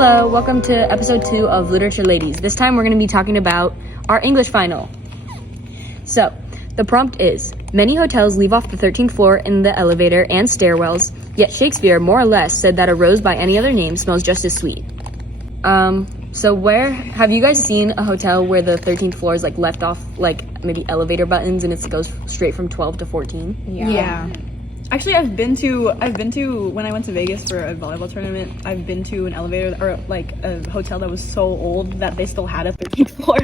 Hello, welcome to episode 2 of Literature Ladies. This time we're going to be talking about our English final. So, the prompt is, many hotels leave off the 13th floor in the elevator and stairwells, yet Shakespeare more or less said that a rose by any other name smells just as sweet. So where, have you guys seen a hotel where the 13th floor is like left off like maybe elevator buttons and it goes straight from 12 to 14? Yeah. Actually, I've been to when I went to Vegas for a volleyball tournament, I've been to an elevator or like a hotel that was so old that they still had a 13th floor.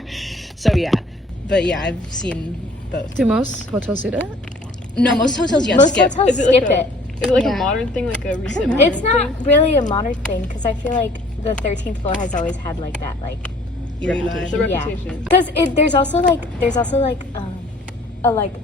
So yeah. But yeah, I've seen both. Do most hotels do that? No, most hotels skip. Hotels skip it. Is it like a modern thing, like a recent modern It's not really a modern thing because I feel like the 13th floor has always had like that Eerie It's a vibe. reputation. because there's also like a like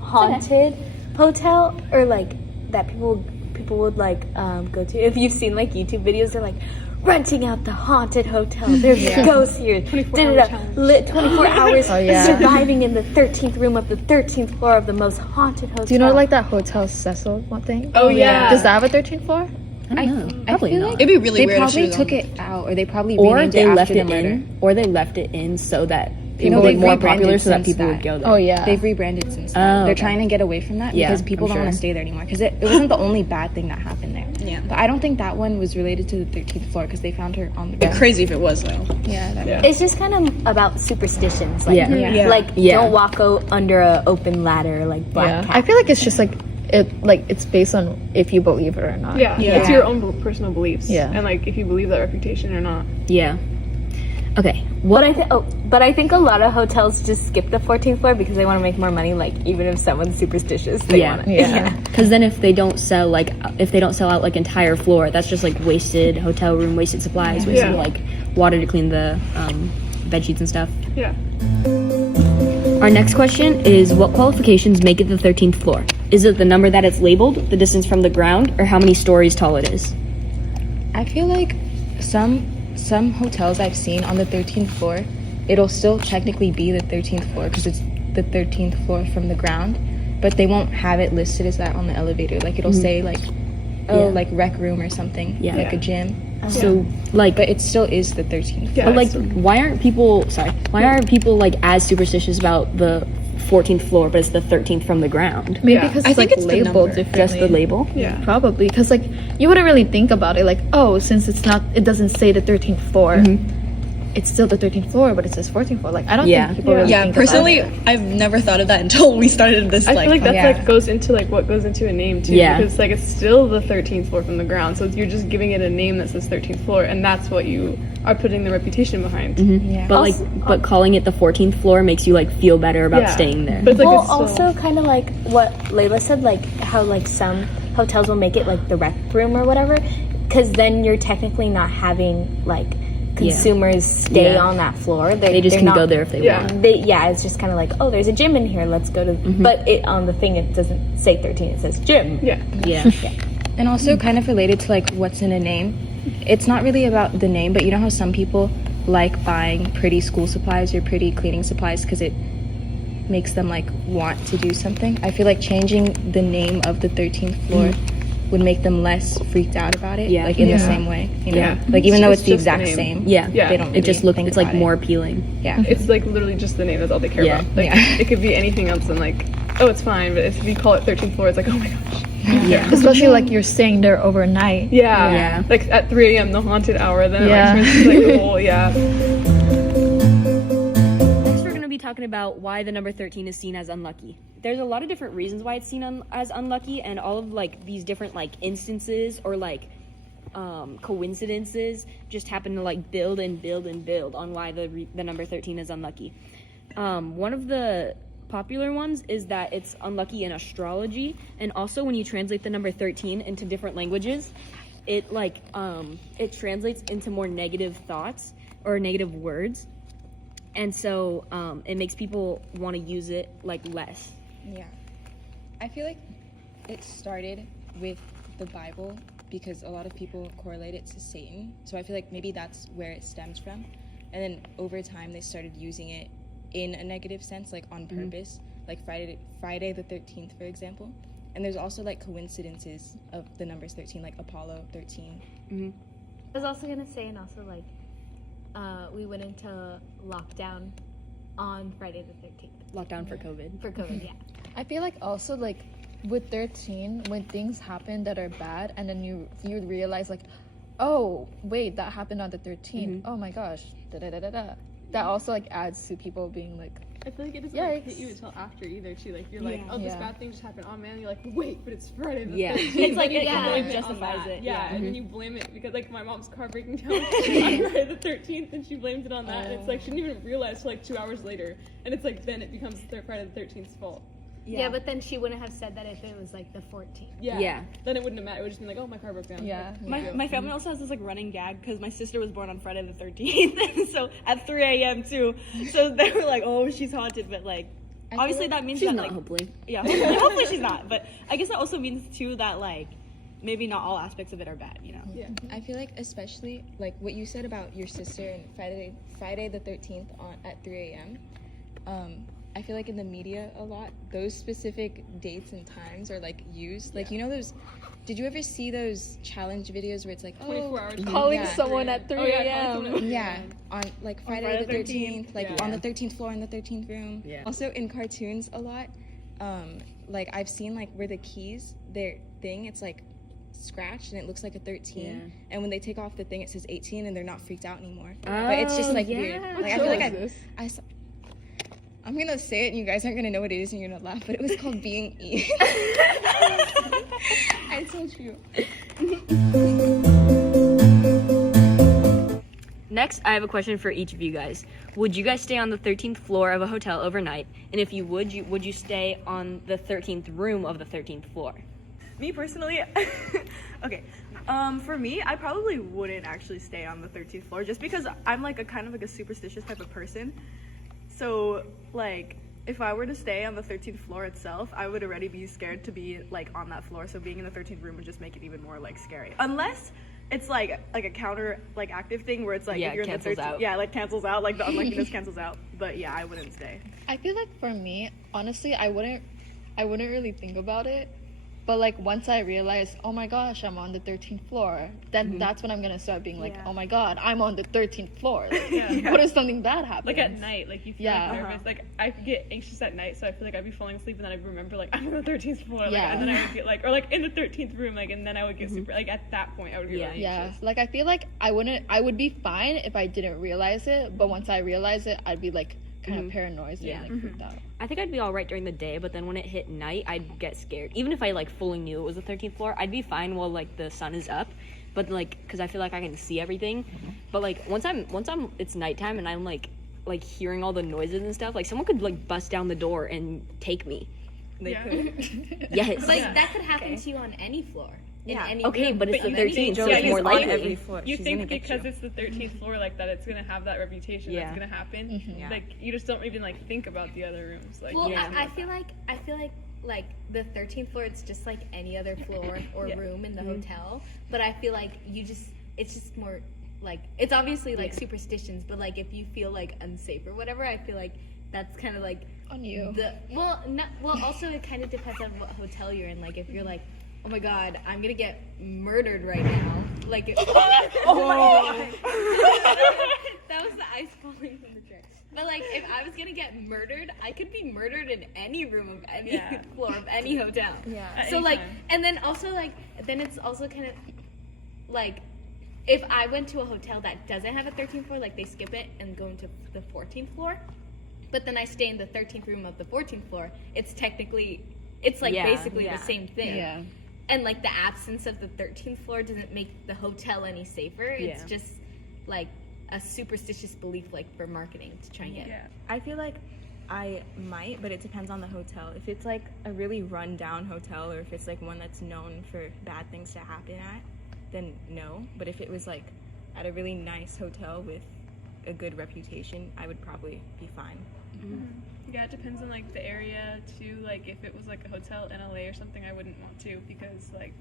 haunted hotel or like that people would like go to. If you've seen like YouTube videos, they're like renting out the haunted hotel. There's ghosts here. 24-hour challenge. 24 hours yeah. surviving in the 13th room of the 13th floor of the most haunted hotel. Do you know like that Hotel Cecil one thing? Oh yeah. Does that have a 13th floor? I don't know. Probably not. It'd be really They weird. probably if she was took on- it out, or they probably Or renamed they it left after it the murder. in, or they left it in so that it No, would be they've more rebranded popular so that since people that. would go there. Oh yeah. They've rebranded since Oh, then. They're okay. trying to get away from that Yeah, because people I'm don't want sure. to stay there anymore. Because it wasn't the only bad thing that happened there. Yeah. But I don't think that one was related to the 13th floor because they found her on the It'd be crazy if it was though. Yeah. That Yeah. It's just kind of about superstitions. Like, Yeah. Yeah. like Yeah. don't walk under an open ladder, like black Yeah. cat. I feel like it's just like it's based on if you believe it or not. Yeah, Yeah. it's your own personal beliefs. Yeah. And like if you believe that reputation or not. Yeah. Okay. But I think a lot of hotels just skip the 14th floor because they want to make more money. Like even if someone's superstitious, they Yeah. want to. Yeah. Because then if they don't sell out like entire floor, that's just like wasted hotel room, wasted supplies, wasted Yeah. like water to clean the bed sheets and stuff. Yeah. Our next question is, what qualifications make it the 13th floor? Is it the number that it's labeled, the distance from the ground, or how many stories tall it is? I feel like some hotels I've seen on the 13th floor, it'll still technically be the 13th floor because it's the 13th floor from the ground, but they won't have it listed as that on the elevator. Like it'll say like, Yeah. like rec room or something, Yeah. like a gym. So like, But it still is the 13th. Yeah. but like, it's- why aren't people like as superstitious about the 14th floor, but it's the 13th from the ground? Maybe Yeah. because I it's think like it's the labeled number. differently. Just the label? Yeah. Probably because like you wouldn't really think about it like, oh, since it doesn't say the 13th floor, it's still the 13th floor, but it says 14th floor. Like I don't Yeah. think people Yeah. really Yeah, think personally, about it. I've never thought of that until we started this. I feel like that's yeah. like goes into like what goes into a name too. Yeah. Because like it's still the 13th floor from the ground. So you're just giving it a name that says 13th floor, and that's what you are putting the reputation behind. Yeah. But but calling it the 14th floor makes you like feel better about Yeah. staying there. But it's like Well, it's still- also kind of like what Layla said, like how like some hotels will make it like the rec room or whatever, because then you're technically not having like consumers stay Yeah. on that floor. They just they're can not- go there if they Yeah. want. It's just kind of like, oh, there's a gym in here. Let's go to. But it on the thing it doesn't say 13. It says gym. Yeah. Yeah. And also kind of related to like what's in a name. It's not really about the name, but you know how some people like buying pretty school supplies or pretty cleaning supplies because it makes them like want to do something. I feel like changing the name of the 13th floor would make them less freaked out about it. Yeah. Like in the Yeah. same way, you know. Yeah. Like even though it's the It's just the exact name. same. Yeah. Yeah. They don't. It just really looks think it's like about it. more appealing. Yeah. It's like literally just the name. That's all they care Yeah. about. Like Yeah. it could be anything else than like, oh, it's fine. But if you call it 13th floor, it's like, oh my gosh. Yeah. Especially like you're staying there overnight. Yeah. Yeah. Like at 3 a.m. the haunted hour. Then Yeah. it like turns into like the whole Next, we're going to be talking about why the number 13 is seen as unlucky. There's a lot of different reasons why it's seen as unlucky, and all of like these different like instances or like coincidences just happen to like build and build and build on why the number 13 is unlucky. One of the popular ones is that it's unlucky in astrology, and also when you translate the number 13 into different languages, it like it translates into more negative thoughts or negative words, and so it makes people want to use it like less. Yeah. I feel like it started with the Bible because a lot of people correlate it to Satan. So I feel like maybe that's where it stems from. And then over time they started using it in a negative sense, like on purpose, like Friday the 13th, for example. And there's also like coincidences of the numbers 13, like Apollo 13. I was also gonna say, and also like, we went into lockdown on Friday the 13th Lockdown for COVID. for COVID. Yeah. I feel like also like with 13, when things happen that are bad, and then you realize like, oh wait, that happened on the 13th. Oh my gosh, da da da da da. That also like adds to people being like, I feel like it doesn't Yikes. like, hit you until after either too. Like you're like, oh, this Yeah. bad thing just happened. Oh man, you're like, wait, but it's Friday the Yeah. 13th. It's like Then you it blame kind of on justifies that. it. Yeah, and then you blame it because like my mom's car breaking down on Friday the 13th, and she blames it on that, and it's like she didn't even realize till like 2 hours later, and it's like then it becomes Friday the 13th's fault. Yeah, but then she wouldn't have said that if it was like the 14th. Yeah. Yeah. Then it wouldn't have mattered. It would just been like, oh, my car broke down. yeah. My family also has this like running gag because my sister was born on Friday the 13th, so at 3 a.m. too. So they were like, "Oh, she's haunted," but like, obviously that means She's that not, like, hopefully. yeah, hopefully she's not. But I guess that also means too that like, maybe not all aspects of it are bad, you know? Yeah. I feel like especially like what you said about your sister and Friday the 13th at 3 a.m. I feel like in the media a lot, those specific dates and times are like used. Like, you know those, did you ever see those challenge videos where it's like, 24 hours. Calling Yeah. someone at 3 Oh, yeah, a.m. calling someone at 3 Yeah, a.m. on like Friday Friday the the 13th, 13th, like yeah. on the 13th floor in the 13th room. Yeah. Also in cartoons a lot, like I've seen like where the keys, their thing, it's like scratched and it looks like a 13. Yeah. And when they take off the thing, it says 18 and they're not freaked out anymore. But it's just like weird. yeah. Like I show feel like is this? I saw. I'm gonna say it and you guys aren't gonna know what it is and you're gonna laugh, but it was called Being E. I told you. Next, I have a question for each of you guys. Would you guys stay on the 13th floor of a hotel overnight? And if you would you stay on the 13th room of the 13th floor? Me personally, okay. For me, I probably wouldn't actually stay on the 13th floor just because I'm like a kind of like a superstitious type of person. So like, if I were to stay on the 13th floor itself, I would already be scared to be like on that floor. So being in the 13th room would just make it even more like scary. Unless it's like a counter like active thing where it's like Yeah, if you're in the cancels 13th, out. yeah, like cancels out, like the unluckiness cancels out. But yeah, I wouldn't stay. I feel like for me, honestly, I wouldn't really think about it. But like once I realize, oh my gosh, I'm on the 13th floor, then that's when I'm gonna start being like, Yeah. oh my god, I'm on the 13th floor. Like, Yeah. what if something bad happens? Like at night, like you feel Yeah. like nervous. Like I could get anxious at night, so I feel like I'd be falling asleep and then I'd remember like I'm on the 13th floor, like, Yeah. and then I would get like, or like in the 13th room, like, and then I would get super like at that point I would get really Yeah, anxious. like I feel like I would be fine if I didn't realize it, but once I realize it, I'd be like kind of paranoid Yeah. and like freaked out. I think I'd be all right during the day, but then when it hit night, I'd get scared. Even if I like fully knew it was the 13th floor, I'd be fine while like the sun is up. But like, cause I feel like I can see everything. But like once it's nighttime and I'm like hearing all the noises and stuff, like someone could like bust down the door and take me. They Yeah. could. Yes. Like that could happen to you on any floor. In Yeah. any Okay, room. but it's the you 13th, think- so yeah, it's you more think- likely. every floor. You She's think gonna get because you. it's the 13th floor like that, it's gonna have that reputation Yeah. that's gonna happen. Yeah. Like you just don't even like think about the other rooms. Like Well, you Yeah. I feel like the 13th floor, it's just like any other floor or Yeah. room in the hotel. But I feel like it's just more like, it's obviously like superstitions, but like if you feel like unsafe or whatever, I feel like that's kind of like On you. also it kind of depends on what hotel you're in. Like if you're like, oh my god, I'm gonna get murdered right now. Like, Oh my god. that was the ice falling from the chair. But like, if I was gonna get murdered, I could be murdered in any room of any Yeah. floor of any hotel. Yeah. At So any like, time. and then also like, then it's also kind of like, if I went to a hotel that doesn't have a 13th floor, like they skip it and go into the 14th floor, but then I stay in the 13th room of the 14th floor, it's technically, it's like Yeah, basically yeah. the same thing. Yeah. And like the absence of the 13th floor doesn't make the hotel any safer. It's Yeah. just like a superstitious belief, like for marketing to try and get. yeah. I feel like I might, but it depends on the hotel. If it's like a really run down hotel or if it's like one that's known for bad things to happen at, then no. But if it was like at a really nice hotel with a good reputation, I would probably be fine. Yeah, it depends on like the area too. Like if it was like a hotel in LA or something, I wouldn't want to because like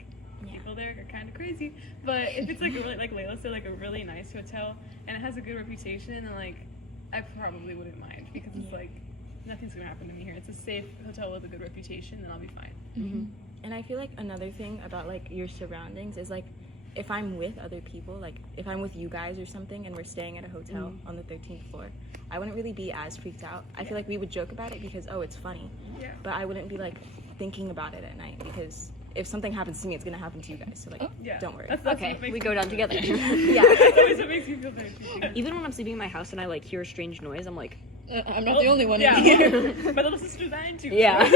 people there are kind of crazy. But if it's like a really, like Layla said, like a really nice hotel and it has a good reputation, then like I probably wouldn't mind because it's like nothing's gonna happen to me here. It's a safe hotel with a good reputation, then I'll be fine. And I feel like another thing about like your surroundings is like if I'm with other people, like if I'm with you guys or something and we're staying at a hotel on the 13th floor, I wouldn't really be as freaked out. I feel like we would joke about it because, oh, it's funny. Yeah. But I wouldn't be like thinking about it at night because if something happens to me, it's gonna happen to you guys. So like, Yeah. don't worry. That's Okay, what makes we me go down feel together. Yeah. That's always what makes me feel very creepy. Even when I'm sleeping in my house and I like hear a strange noise, I'm like, I'm not the only one Yeah. in here. My little sister's dying too. yeah.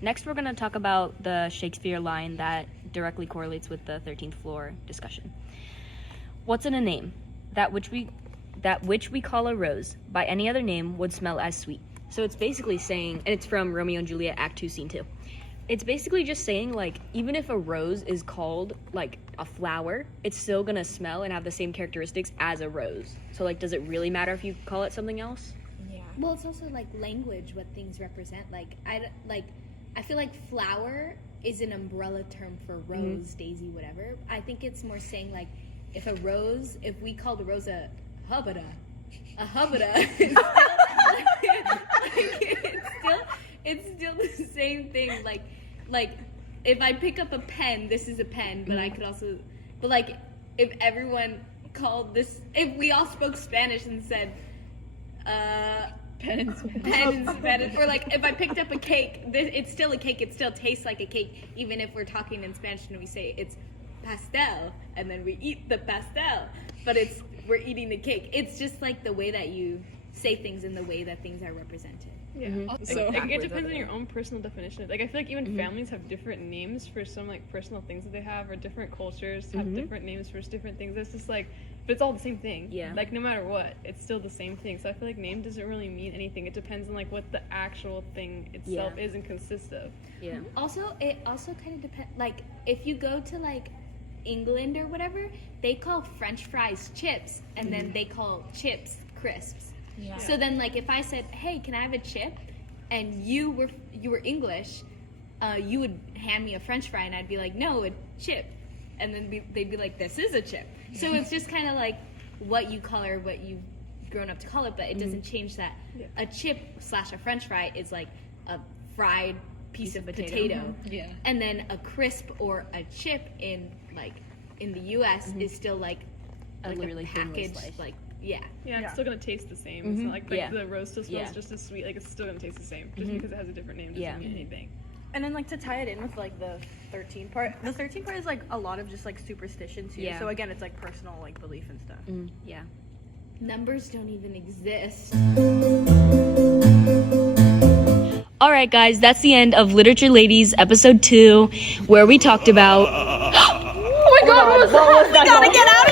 Next, we're gonna talk about the Shakespeare line that directly correlates with the 13th floor discussion. What's in a name? That which we call a rose, by any other name would smell as sweet. So it's basically saying, and it's from Romeo and Juliet, Act 2, Scene 2. It's basically just saying, like, even if a rose is called, like, a flower, it's still gonna smell and have the same characteristics as a rose. So, like, does it really matter if you call it something else? Well, it's also like language, what things represent. I feel like flower is an umbrella term for rose, daisy, whatever. I think it's more saying like, if we called a rose a hubbada, it's still the same thing. Like if I pick up a pen, this is a pen, but I could also, but like if everyone called this, if we all spoke Spanish and said, pen in Spanish, or like if I picked up a cake, it's still a cake. It still tastes like a cake, even if we're talking in Spanish and we say it's pastel, and then we eat the pastel, but we're eating the cake. It's just like the way that you say things and the way that things are represented. Yeah. So It depends on your own personal definition. Like I feel like even families have different names for some like personal things that they have, or different cultures have different names for different things. It's just like, but it's all the same thing. Yeah. Like no matter what, it's still the same thing. So I feel like name doesn't really mean anything. It depends on like what the actual thing itself is and consists of. Yeah. Also, it also kind of depends. Like if you go to like England or whatever, they call French fries chips, and then they call chips crisps. Yeah. So then, like, if I said, "Hey, can I have a chip?" and you were English, you would hand me a French fry, and I'd be like, "No, a chip," and then they'd be like, "This is a chip." So it's just kind of like what you call or what you've grown up to call it, but it doesn't change that a chip / a French fry is like a fried piece of potato. Yeah. And then a crisp or a chip in the U.S. is still like Like a really thin packaged slice. yeah. Yeah, it's still gonna taste the same. It's not like Yeah. the rose still smells Yeah. just as sweet. Like it's still gonna taste the same. Just because it has a different name doesn't Yeah. mean anything. And then like to tie it in with like the 13 part. The 13 part is like a lot of just like superstition too. Yeah. So again, it's like personal like belief and stuff. Yeah. Numbers don't even exist. All right, guys, that's the end of Literature Ladies episode 2, where we talked about. Oh my God! What was that? We gotta get out of